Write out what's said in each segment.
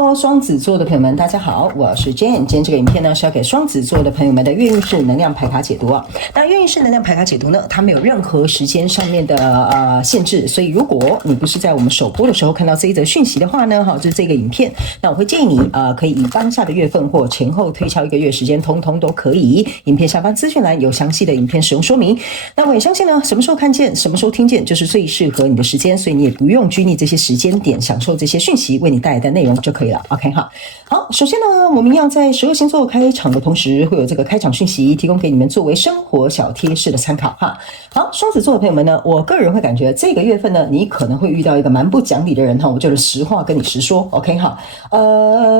Hello， 双子座的朋友们，大家好，我是 Jane。今天这个影片呢是要给双子座的朋友们的月运势能量牌卡解读啊。那月运势能量牌卡解读呢，它没有任何时间上面的限制，所以如果你不是在我们首播的时候看到这一则讯息的话呢，就是这个影片，那我会建议你可以以当下的月份或前后推敲1个月时间，通通都可以。影片下方资讯栏有详细的影片使用说明。那我也相信呢，什么时候看见，什么时候听见，就是最适合你的时间，所以你也不用拘泥这些时间点，享受这些讯息为你带来的内容就可以了。OK 哈，好，首先呢，我们一样在12星座开场的同时，会有这个开场讯息提供给你们作为生活小贴士的参考哈。好，双子座的朋友们呢，我个人会感觉这个月份呢，你可能会遇到一个蛮不讲理的人哈，我就是实话跟你实说 ，OK 哈。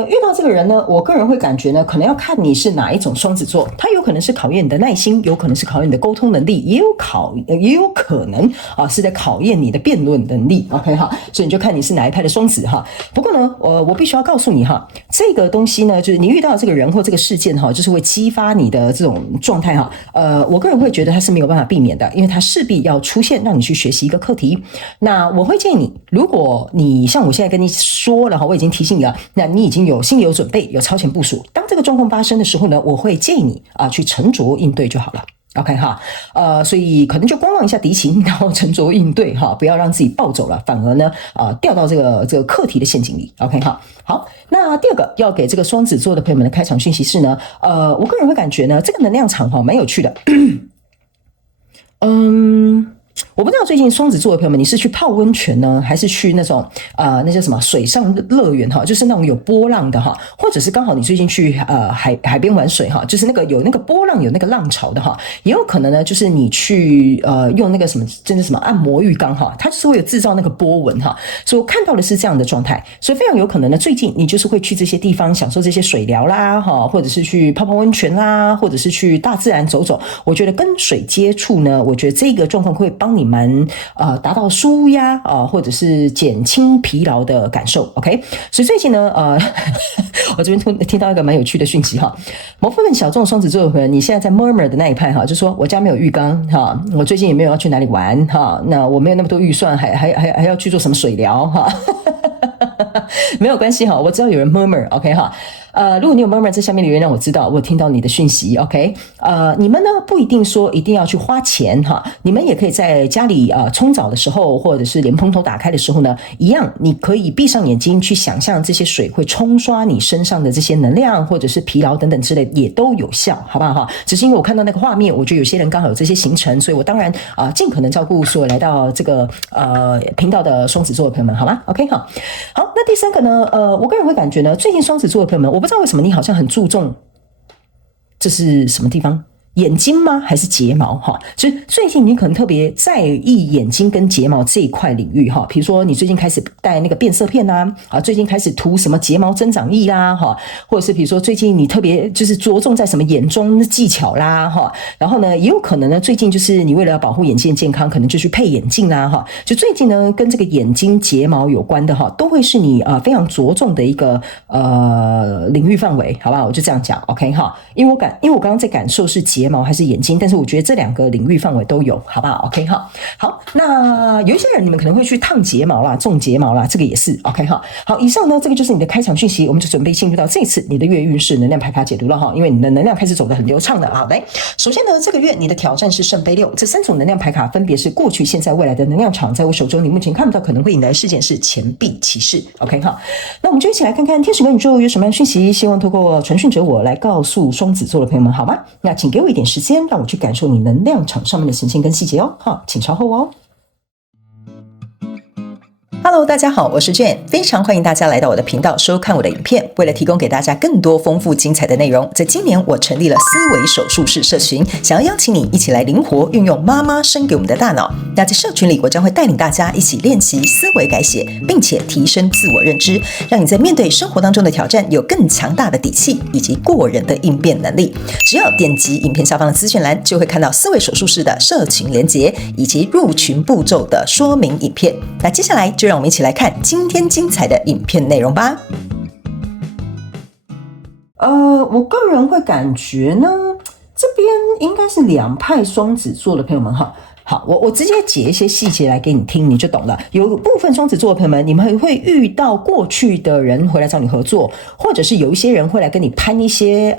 遇到这个人呢，我个人会感觉呢，可能要看你是哪一种双子座，他有可能是考验你的耐心，有可能是考验你的沟通能力，也有可能是在考验你的辩论能力 ，OK 哈。所以你就看你是哪一派的双子哈。不过呢，我必须要告诉你哈，这个东西呢，就是你遇到这个人或这个事件哈，就是会激发你的这种状态哈。我个人会觉得它是没有办法避免的，因为它势必要出现，让你去学习一个课题。那我会建议你，如果你像我现在跟你说了哈，我已经提醒你了，那你已经有心里有准备，有超前部署。当这个状况发生的时候呢，我会建议你去沉着应对就好了。OK 哈，所以可能就观望一下敌情，然后沉着应对哈，不要让自己暴走了，反而呢掉到这个课题的陷阱里。OK 哈，好，那第二个要给这个双子座的朋友们的开场讯息是呢，我个人会感觉呢，这个能量场蛮有趣的，我不知道最近双子座的朋友们，你是去泡温泉呢，还是去那种那叫什么水上乐园哈，就是那种有波浪的哈，或者是刚好你最近去海边玩水哈，就是那个有那个波浪有那个浪潮的哈，也有可能呢，就是你去用那个什么真的什么按摩浴缸哈，它就是会有制造那个波纹哈，所以我看到的是这样的状态，所以非常有可能呢，最近你就是会去这些地方享受这些水疗啦哈，或者是去泡泡温泉啦，或者是去大自然走走。我觉得跟水接触呢，我觉得这个状况会帮你蛮达到舒压或者是减轻疲劳的感受 OK。 所以最近呢我这边听到一个蛮有趣的讯息哈，某部分小众双子座的朋友，你现在在 murmur 的那一派哈，就说我家没有浴缸哈，我最近也没有要去哪里玩哈，那我没有那么多预算，还要去做什么水疗哈没有关系哈，我知道有人 murmur OK 哈。如果你有 murmur 在下面留言让我知道，我有听到你的讯息 OK。 你们呢不一定说一定要去花钱哈，你们也可以在家里冲澡的时候，或者是莲蓬头打开的时候呢，一样你可以闭上眼睛去想象这些水会冲刷你身上的这些能量或者是疲劳等等之类，也都有效，好不好哈？只是因为我看到那个画面，我觉得有些人刚好有这些行程，所以我当然尽可能照顾所有来到这个频道的双子座的朋友们，好吗 OK 好，那第三个呢我个人会感觉呢，最近双子座的朋友们，我不知道为什么你好像很注重这是什么地方，眼睛吗？还是睫毛哈？所以最近你可能特别在意眼睛跟睫毛这一块领域哈。比如说你最近开始戴那个变色片啦，最近开始涂什么睫毛增长液啦哈，或者是比如说最近你特别就是着重在什么眼中的技巧啦哈。然后呢，也有可能呢，最近就是你为了要保护眼睛的健康，可能就去配眼镜啦哈。就最近呢，跟这个眼睛睫毛有关的哈，都会是你非常着重的一个领域范围，好不好？我就这样讲 OK 哈。因为我刚刚在感受是睫毛还是眼睛，但是我觉得这两个领域范围都有，好不好 OK 哈。好，那有一些人你们可能会去烫睫毛啦，种睫毛啦，这个也是 OK 哈。好，以上呢这个就是你的开场讯息，我们就准备进入到这次你的月运势能量牌卡解读了哈，因为你的能量开始走得很流畅了。好，来，首先呢这个月你的挑战是圣杯6，这3种能量牌卡分别是过去、现在、未来的能量场，在我手中你目前看不到可能会引来的事件是钱币骑士 OK 哈。那我们就一起来看看天使跟宇宙有什么样的讯息，希望透过传讯者我来告诉双子座的朋友们，好吗？那请给我一点时间，让我去感受你能量场上面的神情跟细节哦。好，请稍后哦。Hello， 大家好，我是 Jane， 非常欢迎大家来到我的频道收看我的影片。为了提供给大家更多丰富精彩的内容，在今年我成立了思维手术室社群，想要邀请你一起来灵活运用妈妈生给我们的大脑。那在社群里，我将会带领大家一起练习思维改写，并且提升自我认知，让你在面对生活当中的挑战有更强大的底气以及过人的应变能力。只要点击影片下方的资讯栏，就会看到思维手术室的社群连结以及入群步骤的说明影片。那接下来就让我们一起来看今天精彩的影片内容吧。我个人会感觉呢，这边应该是2派双子座的朋友们哈。好，我直接解一些细节来给你听，你就懂了。有部分双子座的朋友们，你们会遇到过去的人回来找你合作，或者是有一些人会来跟你攀一些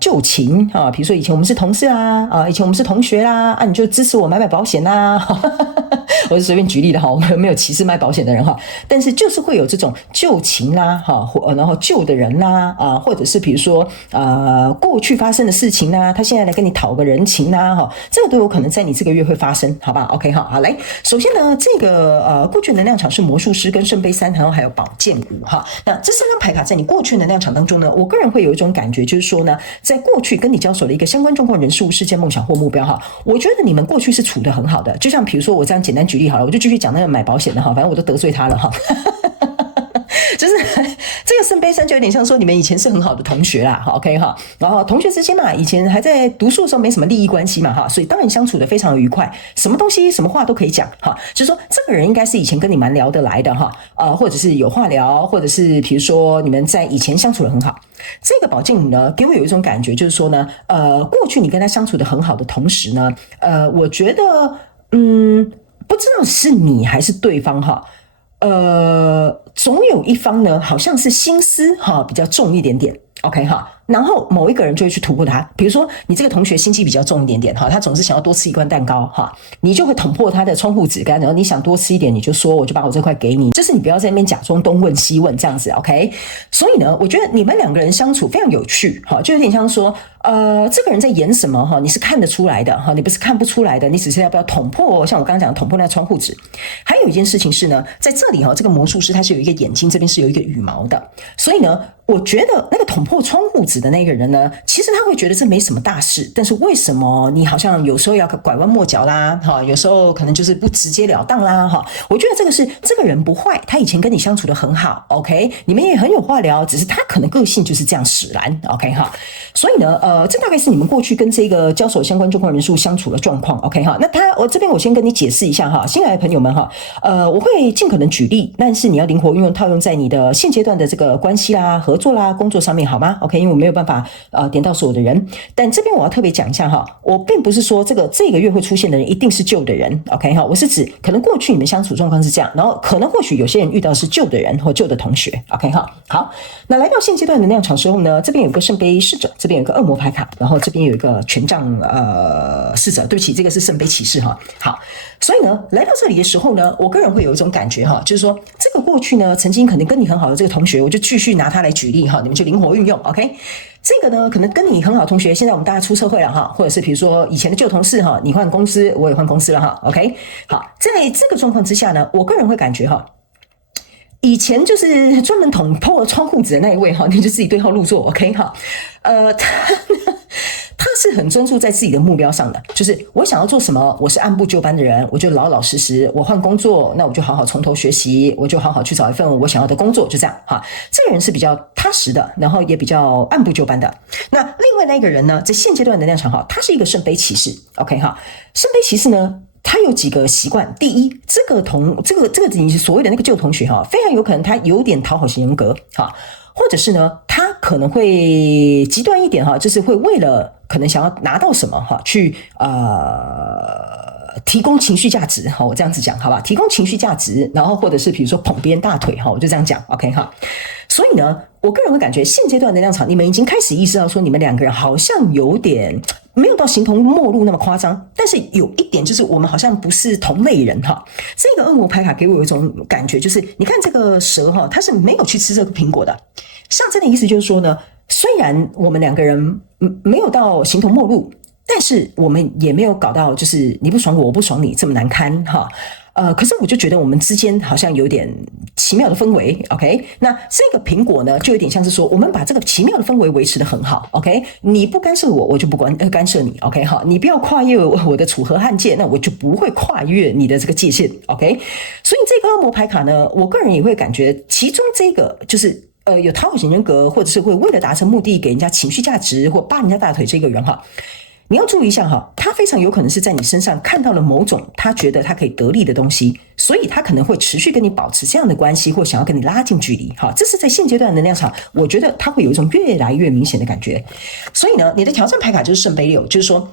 旧情啊，比如说以前我们是同事啦，以前我们是同学啦，你就支持我买保险啦。我是随便举例的哈，我们没有歧视卖保险的人哈，但是就是会有这种旧情啦哈，然后旧的人啦或者是比如说过去发生的事情啦，他现在来跟你讨个人情啦哈，这个都有可能在你这个月会发生，好吧 ？OK 哈，好来，首先呢，这个过去能量场是魔术师跟圣杯3，然后还有宝剑5哈。那这3张牌卡在你过去能量场当中呢，我个人会有一种感觉，就是说呢，在过去跟你交手的一个相关状况、人事物、事件、梦想或目标哈，我觉得你们过去是处得很好的。就像比如说我这样简单举例好了，我就继续讲那个买保险的哈，反正我都得罪他了哈。就是这个圣杯3就有点像说你们以前是很好的同学啦 ，OK 哈，然后同学之间嘛，以前还在读书的时候没什么利益关系嘛哈，所以当然相处的非常的愉快，什么东西什么话都可以讲哈，就是说这个人应该是以前跟你蛮聊得来的哈，或者是有话聊，或者是比如说你们在以前相处的很好。这个宝剑五呢，给我有一种感觉，就是说呢，过去你跟他相处的很好的同时呢，我觉得不知道是你还是对方哈。总有一方呢，好像是心思比较重一点点 ，OK 哈，然后某一个人就会去突破他，比如说你这个同学心机比较重一点点哈，他总是想要多吃一块蛋糕哈，你就会捅破他的窗户纸，然后你想多吃一点，你就说我就把我这块给你，就是你不要在那边假装东问西问这样子 ，OK？ 所以呢，我觉得你们两个人相处非常有趣哈，就有点像说。这个人在演什么哈？你是看得出来的哈，你不是看不出来的，你只是要不要捅破？像我刚刚讲捅破那个窗户纸。还有一件事情是呢，在这里哈，这个魔术师他是有一个眼睛，这边是有一个羽毛的，所以呢，我觉得那个捅破窗户纸的那个人呢，其实他会觉得这没什么大事，但是为什么你好像有时候要拐弯抹角啦，哈，有时候可能就是不直截了当啦，哈，我觉得这个是这个人不坏，他以前跟你相处的很好 ，OK， 你们也很有话聊，只是他可能个性就是这样使然 ，OK 哈，所以呢，这大概是你们过去跟这个交手相关状况人数相处的状况 ，OK 哈。那我这边我先跟你解释一下哈，新来的朋友们哈，我会尽可能举例，但是你要灵活运用套用在你的现阶段的这个关系啦、合作啦、工作上面好吗 ？OK， 因为我没有办法点到所有的人，但这边我要特别讲一下哈，我并不是说这个月会出现的人一定是旧的人 ，OK 哈，我是指可能过去你们相处状况是这样，然后可能或许有些人遇到的是旧的人或旧的同学 ，OK 哈。好，那来到现阶段能量场之后呢，这边有个圣杯侍者，这边有个恶魔牌卡，然后这边有一个权杖侍者，对不起，这个是圣杯骑士哈。好，所以呢，来到这里的时候呢，我个人会有一种感觉哈，就是说这个过去呢，曾经可能跟你很好的这个同学，我就继续拿他来举例哈，你们就灵活运用 ，OK？ 这个呢，可能跟你很好的同学，现在我们大家出社会了哈，或者是比如说以前的旧同事哈，你换公司，我也换公司了哈 ，OK？ 好，在这个状况之下呢，我个人会感觉哈。以前就是专门捅破窗户纸的那一位哈，你就自己对号入座 ，OK 哈？他是很专注在自己的目标上的，就是我想要做什么，我是按部就班的人，我就老老实实。我换工作，那我就好好从头学习，我就好好去找一份我想要的工作，就这样哈。这个人是比较踏实的，然后也比较按部就班的。那另外那个人呢，在现阶段的能量场哈，他是一个圣杯骑士 ，OK 哈？圣杯骑士呢？他有几个习惯，第一，这个你所谓的那个旧同学哈，非常有可能他有点讨好型人格哈，或者是呢，他可能会极端一点哈，就是会为了可能想要拿到什么哈，去提供情绪价值哈，我这样子讲好吧，提供情绪价值，然后或者是比如说捧别人大腿哈，我就这样讲 ，OK 哈。所以呢，我个人会感觉现阶段的能量场，你们已经开始意识到说，你们两个人好像有点没有到形同陌路那么夸张，但是有一点就是我们好像不是同类人哈。这个恶魔牌卡给我有一种感觉，就是你看这个蛇哈，它是没有去吃这个苹果的，象征的意思就是说呢，虽然我们两个人没有到形同陌路，但是我们也没有搞到就是你不爽我，我不爽你这么难堪哈。可是我就觉得我们之间好像有点奇妙的氛围 ，OK？ 那这个苹果呢，就有点像是说，我们把这个奇妙的氛围维持得很好 ，OK？ 你不干涉我，我就不干涉你 ，OK？ 好，你不要跨越我的楚河汉界，那我就不会跨越你的这个界限 ，OK？ 所以这个恶魔牌卡呢，我个人也会感觉，其中这个就是有讨好型人格，或者是会为了达成目的给人家情绪价值或扒人家大腿这个人哈。你要注意一下哈，他非常有可能是在你身上看到了某种他觉得他可以得利的东西，所以他可能会持续跟你保持这样的关系，或想要跟你拉近距离哈。这是在现阶段的能量场，我觉得他会有一种越来越明显的感觉。所以呢，你的挑战牌卡就是圣杯6，就是说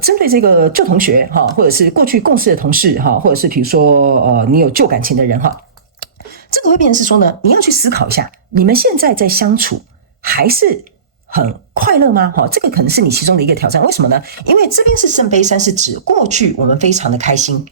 针对这个旧同学哈，或者是过去共事的同事哈，或者是比如说你有旧感情的人哈，这个会变成是说呢，你要去思考一下，你们现在在相处还是很快乐吗？这个可能是你其中的一个挑战。为什么呢？因为这边是圣杯三，是指过去我们非常的开心，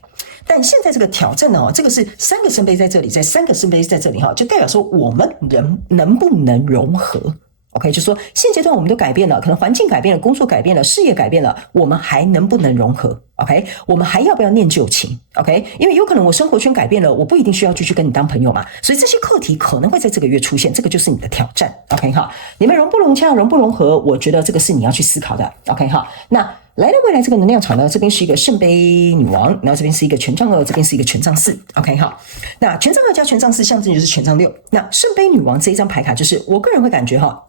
但现在这个挑战呢，这个是3个圣杯在这里，在3个圣杯在这里哈，就代表说我们人能不能融合。OK， 就是说现阶段我们都改变了，可能环境改变了，工作改变了，事业改变了，我们还能不能融合 ？OK， 我们还要不要念旧情 ？OK， 因为有可能我生活圈改变了，我不一定需要继续跟你当朋友嘛，所以这些课题可能会在这个月出现，这个就是你的挑战。OK 哈，你们融不融洽，融不融合，我觉得这个是你要去思考的。OK 哈，那来到未来这个能量场呢，这边是一个圣杯女王，然后这边是一个权杖2，这边是一个权杖4。OK 哈，那权杖2加权杖4象征就是权杖6。那圣杯女王这一张牌卡，就是我个人会感觉哈。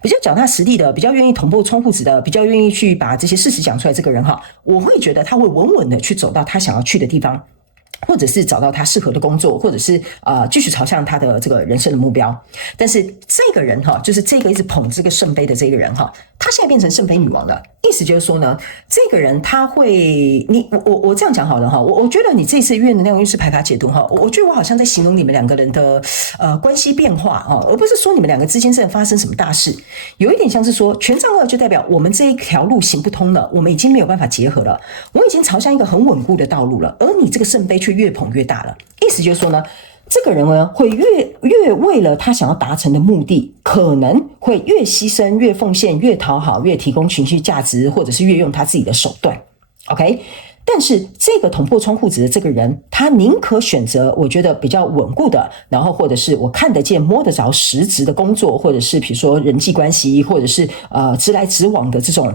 比较脚踏实地的，比较愿意捅破窗户纸的，比较愿意去把这些事实讲出来，这个人哈，我会觉得他会稳稳的去走到他想要去的地方，或者是找到他适合的工作，或者是继续朝向他的这个人生的目标。但是这个人哈，就是这个一直捧这个圣杯的这个人哈，他现在变成圣杯女王了。意思就是说呢，这个人他会，我这样讲好了哈，我觉得你这次月能量运势牌卡解读哈，我觉得我好像在形容你们两个人的关系变化啊，而不是说你们两个之间真的发生什么大事，有一点像是说权杖2就代表我们这一条路行不通了，我们已经没有办法结合了，我已经朝向一个很稳固的道路了，而你这个圣杯却越捧越大了。意思就是说呢，这个人呢会越为了他想要达成的目的，可能会越牺牲、越奉献、越讨好、越提供情绪价值，或者是越用他自己的手段。OK， 但是这个捅破窗户纸的这个人，他宁可选择我觉得比较稳固的，然后或者是我看得见摸得着实质的工作，或者是比如说人际关系，或者是直来直往的这种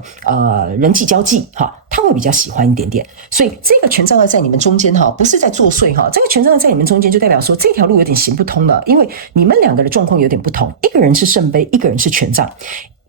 人际交际哈，他会比较喜欢一点点。所以这个权杖2在你们中间哈，不是在作祟哈，这个权杖2在你们中间就代表说这条路有点行不通了，因为你们两个的状况有点不同，一个人是圣杯，一个人是权杖，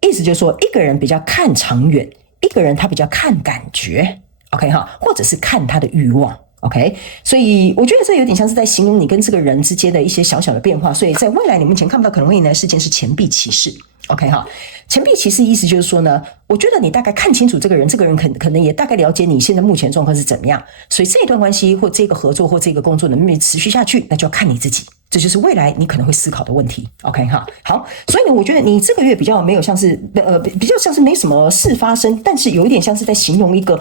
意思就是说一个人比较看长远，一个人他比较看感觉。OK 哈，或者是看他的欲望 ，OK， 所以我觉得这有点像是在形容你跟这个人之间的一些小小的变化。所以在未来你目前看不到可能会迎来的事件是钱币骑士 ，OK 哈，钱币骑士意思就是说呢，我觉得你大概看清楚这个人，这个人可能也大概了解你现在目前状况是怎么样，所以这一段关系或这个合作或这个工作能不能持续下去，那就要看你自己。这就是未来你可能会思考的问题 ，OK 哈，好，所以呢，我觉得你这个月比较没有像是比较像是没什么事发生，但是有一点像是在形容一个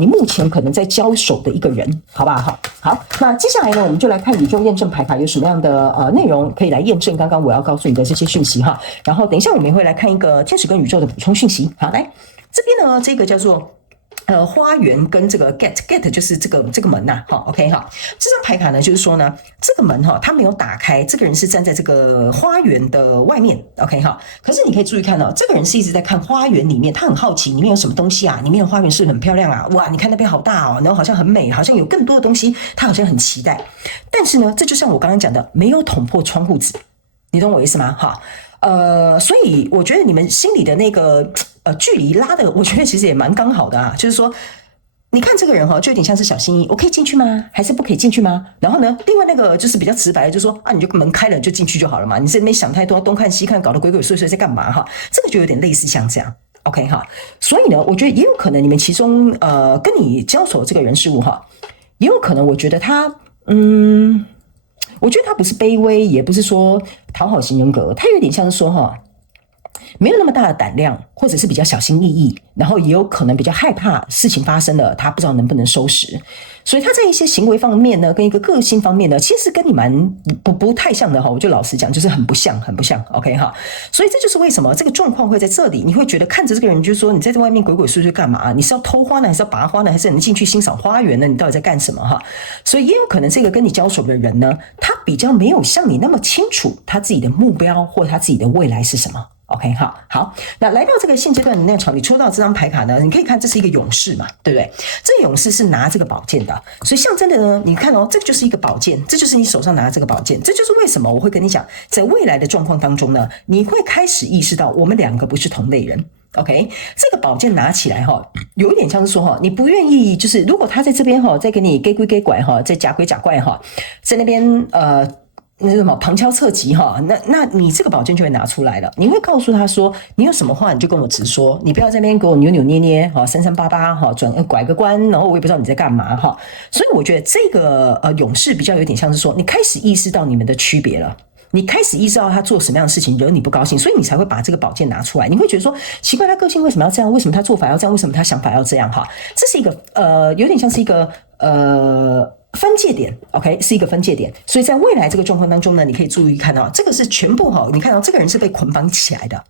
你目前可能在交手的一个人，好吧？好，那接下来呢，我们就来看宇宙验证牌卡有什么样的内容可以来验证刚刚我要告诉你的这些讯息哈。然后等一下我们也会来看一个天使跟宇宙的补充讯息。好，来这边呢，这个叫做。花园跟这个 get 就是这个门呐，好 ，OK 哈，这张牌卡呢就是说呢，这个门哈它没有打开，这个人是站在这个花园的外面 ，OK 哈，可是你可以注意看哦，这个人是一直在看花园里面，他很好奇里面有什么东西啊，里面的花园是很漂亮啊，哇，你看那边好大哦，然后好像很美，好像有更多的东西，他好像很期待，但是呢，这就像我刚刚讲的，没有捅破窗户纸，你懂我意思吗？哈。所以我觉得你们心里的那个距离拉的，我觉得其实也蛮刚好的啊。就是说，你看这个人哈，就有点像是小心翼翼，我可以进去吗？还是不可以进去吗？然后呢，另外那个就是比较直白的，就是说啊，你就门开了就进去就好了嘛，你在那边想太多，东看西看，搞得鬼鬼祟祟在干嘛哈？这个就有点类似像这样。OK 哈，所以呢，我觉得也有可能你们其中跟你交手这个人事物哈，也有可能我觉得他我觉得他不是卑微，也不是说讨好型人格，他有点像是说哈，没有那么大的胆量，或者是比较小心翼翼，然后也有可能比较害怕事情发生了，他不知道能不能收拾，所以他在一些行为方面呢，跟一个个性方面呢，其实跟你蛮不太像的哈。我就老实讲，就是很不像，OK 哈。所以这就是为什么这个状况会在这里，你会觉得看着这个人，就是说你在这外面鬼鬼祟祟干嘛？你是要偷花呢，还是要拔花呢，还是你进去欣赏花园呢？你到底在干什么哈？所以也有可能这个跟你交手的人呢，他比较没有像你那么清楚他自己的目标或他自己的未来是什么。OK 好，那来到这个现阶段的能量场，你抽到这张牌卡呢，你可以看这是一个勇士嘛，对不对？这个勇士是拿这个宝剑的，所以象征的呢，你看哦，这个就是一个宝剑，这就是你手上拿的这个宝剑，这就是为什么我会跟你讲，在未来的状况当中呢，你会开始意识到我们两个不是同类人。OK， 这个宝剑拿起来哈，有一点像是说哈，你不愿意，就是如果他在这边哈，再给你给鬼给拐哈，再假鬼假怪哈，在那边那什么旁敲侧击哈，那你这个宝剑就会拿出来了，你会告诉他说，你有什么话你就跟我直说，你不要在那边给我扭扭捏捏哈，三三八八哈，拐个弯，然后我也不知道你在干嘛哈。所以我觉得这个勇士比较有点像是说，你开始意识到你们的区别了。你开始意识到他做什么样的事情惹你不高兴，所以你才会把这个宝剑拿出来。你会觉得说，奇怪，他个性为什么要这样？为什么他做法要这样？为什么他想法要这样？哈，这是一个有点像是一个分界点 ，OK， 是一个分界点。所以在未来这个状况当中呢，你可以注意看到，这个是全部哈，你看到这个人是被捆绑起来的，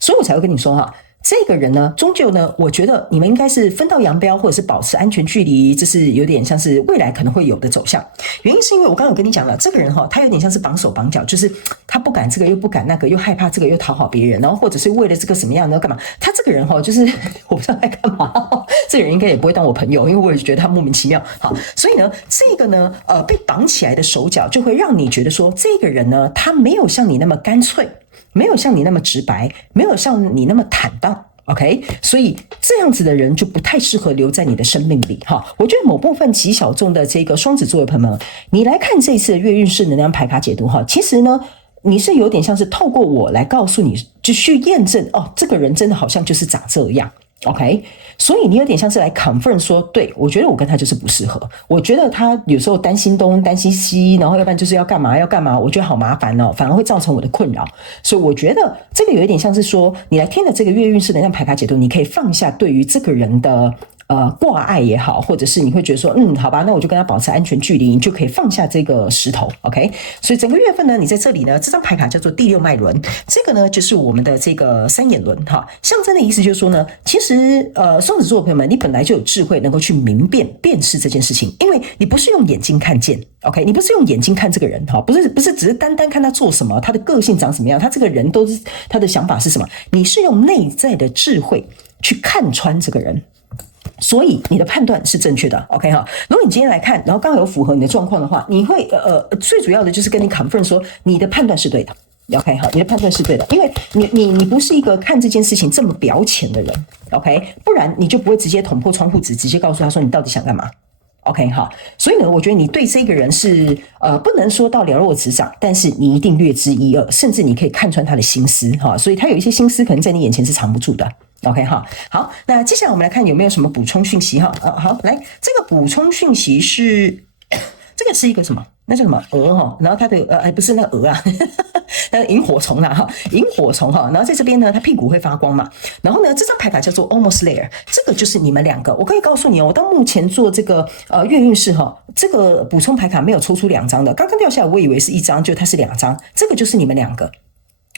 所以我才会跟你说哈。这个人呢，终究呢，我觉得你们应该是分道扬镳，或者是保持安全距离，这是有点像是未来可能会有的走向。原因是因为我刚刚有跟你讲了，这个人哈，他有点像是绑手绑脚，就是他不敢这个又不敢那个，又害怕这个又讨好别人，然后或者是为了这个什么样的要干嘛？他这个人哈，就是我不知道在干嘛，这个人应该也不会当我朋友，因为我也觉得他莫名其妙。好，所以呢，这个呢，被绑起来的手脚就会让你觉得说，这个人呢，他没有像你那么干脆。没有像你那么直白，没有像你那么坦荡 ，OK， 所以这样子的人就不太适合留在你的生命里哈。我觉得某部分极小众的这个双子座的朋友们，你来看这一次的月运势能量牌卡解读哈，其实呢，你是有点像是透过我来告诉你，就去验证哦，这个人真的好像就是长这样。OK， 所以你有点像是来 confirm 说，对，我觉得我跟他就是不适合，我觉得他有时候担心东担心西，然后要不然就是要干嘛，我觉得好麻烦哦，反而会造成我的困扰。所以我觉得这个有一点像是说，你来听的这个月运势能量牌卡解读，你可以放下对于这个人的挂碍也好，或者是你会觉得说，好吧，那我就跟他保持安全距离，你就可以放下这个石头 ，OK。所以整个月份呢，你在这里呢，这张牌卡叫做第六脉轮，这个呢就是我们的这个三眼轮哈，象征的意思就是说呢，其实双子座的朋友们，你本来就有智慧，能够去辨识这件事情，因为你不是用眼睛看见 ，OK， 你不是用眼睛看这个人哈，不是只是单单看他做什么，他的个性长什么样，他这个人都是他的想法是什么，你是用内在的智慧去看穿这个人。所以你的判断是正确的 ，OK 哈。如果你今天来看，然后刚好有符合你的状况的话，你会最主要的就是跟你 confirm 说你的判断是对的 ，OK 哈，你的判断是对的，因为你不是一个看这件事情这么表浅的人 ，OK， 不然你就不会直接捅破窗户纸，直接告诉他说你到底想干嘛。OK 好，所以呢，我觉得你对这个人是不能说到了若指掌，但是你一定略知一二，甚至你可以看穿他的心思哈，所以他有一些心思可能在你眼前是藏不住的。OK 哈，好，那接下来我们来看有没有什么补充讯息哈。好，来，这个补充讯息是这个是一个什么？那叫什么蛾哈？然后它的不是那个蛾啊，它的萤火虫啦哈，萤火虫哈。然后在这边呢，它屁股会发光嘛。然后呢，这张牌卡叫做 Almost There， 这个就是你们两个。我可以告诉你哦，我到目前做这个月运势哈，这个补充牌卡没有抽出2张的，刚刚掉下来我以为是1张，就它是2张，这个就是你们两个。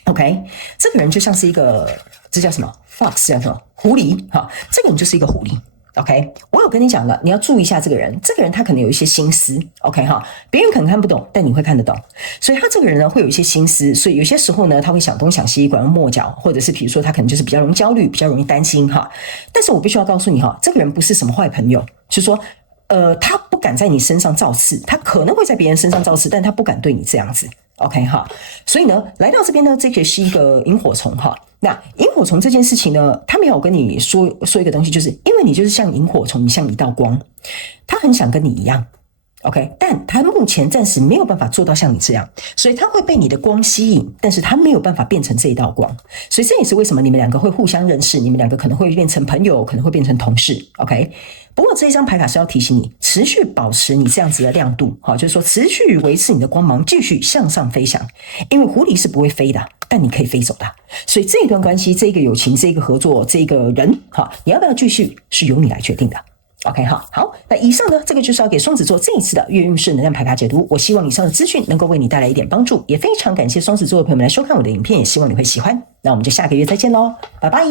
OK， 这个人就像是一个，这叫什么 ？Fox 叫什么？狐狸哈，这个人就是一个狐狸。OK， 我有跟你讲了，你要注意一下这个人。这个人他可能有一些心思 ，OK 哈，别人可能看不懂，但你会看得懂。所以他这个人呢，会有一些心思，所以有些时候呢，他会想东想西，拐弯抹角，或者是比如说他可能就是比较容易焦虑，比较容易担心哈。但是我必须要告诉你哈，这个人不是什么坏朋友，就是说。他不敢在你身上造次，他可能会在别人身上造次，但他不敢对你这样子 ，OK 哈。所以呢，来到这边呢，这个是一个萤火虫哈。那萤火虫这件事情呢，他没有跟你说一个东西，就是因为你就是像萤火虫，你像一道光，他很想跟你一样 ，OK， 但他目前暂时没有办法做到像你这样，所以他会被你的光吸引，但是他没有办法变成这一道光，所以这也是为什么你们两个会互相认识，你们两个可能会变成朋友，可能会变成同事 ，OK。不过这一张牌卡是要提醒你，持续保持你这样子的亮度，好，就是说持续维持你的光芒，继续向上飞翔。因为狐狸是不会飞的，但你可以飞走的。所以这一段关系、这个友情、这个合作、这个人，哈，你要不要继续，是由你来决定的。OK 哈，好，那以上呢，这个就是要给双子座这一次的月运势能量牌卡解读。我希望以上的资讯能够为你带来一点帮助，也非常感谢双子座的朋友们来收看我的影片，也希望你会喜欢。那我们就下个月再见喽，拜拜。